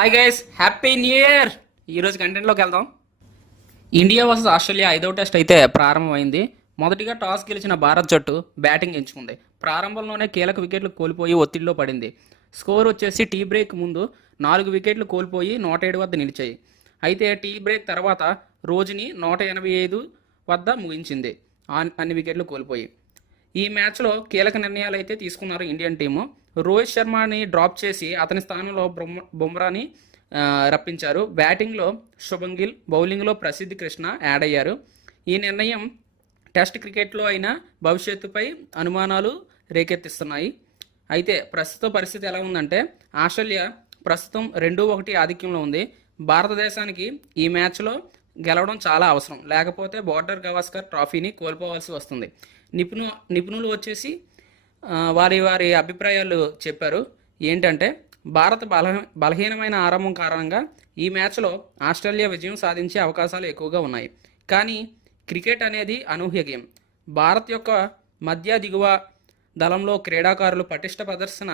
Hi guys, happy new year. ఈరోజు కంటెంట్లోకి వెళ్దాం. India versus Australia 5వ టెస్ట్ అయితే ప్రారంభమైంది. మొదటిగా టాస్ గెలిచిన భారత్ జట్టు బ్యాటింగ్ ఎంచుకుంది. ప్రారంభంలోనే కీలక వికెట్లు కోల్పోయి ఒత్తిడిలో పడింది. స్కోర్ వచ్చేసి టీ బ్రేక్ ముందు 4 వికెట్లు కోల్పోయి 107 వద్ద నిలిచాయి. అయితే టీ బ్రేక్ తర్వాత రోజుని 185 వద్ద ముగించింది అన్ని వికెట్లు కోల్పోయి. ఈ మ్యాచ్లో కీలక నిర్ణయాలు అయితే తీసుకున్నారు ఇండియన్ టీము. రోహిత్ శర్మని డ్రాప్ చేసి అతని స్థానంలో బుమ్రాని రప్పించారు. బ్యాటింగ్లో శుభం గిల్, బౌలింగ్లో ప్రసిద్ధ్ కృష్ణ యాడ్ అయ్యారు. ఈ నిర్ణయం టెస్ట్ క్రికెట్లో అయినా భవిష్యత్తుపై అనుమానాలు రేకెత్తిస్తున్నాయి. అయితే ప్రస్తుత పరిస్థితి ఎలా ఉందంటే ఆస్ట్రేలియా ప్రస్తుతం 2-1 ఆధిక్యంలో ఉంది. భారతదేశానికి ఈ మ్యాచ్లో గెలవడం చాలా అవసరం, లేకపోతే బోర్డర్ గవాస్కర్ ట్రోఫీని కోల్పోవాల్సి వస్తుంది. నిపుణులు వచ్చేసి వారి అభిప్రాయాలు చెప్పారు. ఏంటంటే భారత బలహీనమైన ఆరంభం కారణంగా ఈ మ్యాచ్లో ఆస్ట్రేలియా విజయం సాధించే అవకాశాలు ఎక్కువగా ఉన్నాయి. కానీ క్రికెట్ అనేది అనూహ్య గేమ్. భారత్ యొక్క మధ్య దిగువ దళంలో క్రీడాకారులు పటిష్ట ప్రదర్శన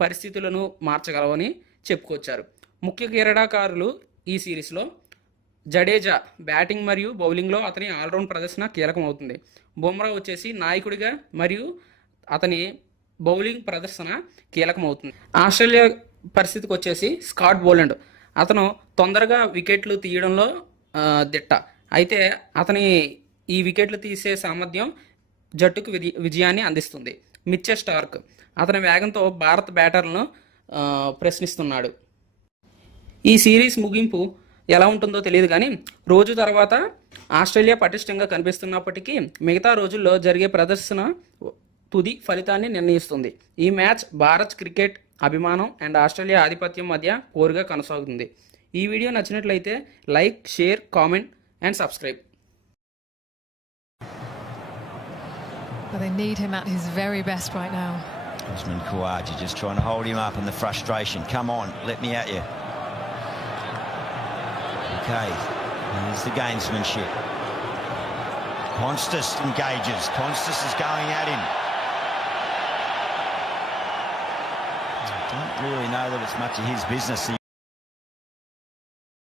పరిస్థితులను మార్చగలవని చెప్పుకొచ్చారు. ముఖ్య క్రీడాకారులు ఈ సిరీస్లో జడేజా బ్యాటింగ్ మరియు బౌలింగ్లో అతని ఆల్రౌండ్ ప్రదర్శన కీలకం అవుతుంది. బుమ్రా వచ్చేసి నాయకుడిగా మరియు అతని బౌలింగ్ ప్రదర్శన కీలకం అవుతుంది. ఆస్ట్రేలియా పరిస్థితికి వచ్చేసి స్కాట్ బోలాండ్ అతను తొందరగా వికెట్లు తీయడంలో దిట్ట. అయితే అతని ఈ వికెట్లు తీసే సామర్థ్యం జట్టుకు విజయాన్ని అందిస్తుంది. మిచెల్ స్టార్క్ అతని వేగంతో భారత బ్యాటర్లను ప్రశ్నిస్తున్నాడు. ఈ సిరీస్ ముగింపు ఎలా ఉంటుందో తెలియదు, కానీ రోజు తర్వాత ఆస్ట్రేలియా పటిష్టంగా కనిపిస్తున్నప్పటికీ మిగతా రోజుల్లో జరిగే ప్రదర్శన తుది ఫలితాన్ని నిర్ణయిస్తుంది. ఈ మ్యాచ్ భారత్ క్రికెట్ అభిమానం అండ్ ఆస్ట్రేలియా ఆధిపత్యం మధ్య కోరుగా కొనసాగుతుంది. ఈ వీడియో నచ్చినట్లయితే like, share, comment and subscribe. Well, they need him at his very best right now. Usman Khawaja just trying to hold him up in the frustration. Come on, let me at you. Okay, here's the gamesmanship. Constas engages. Constas is going at him. I don't really know that it's much of his business.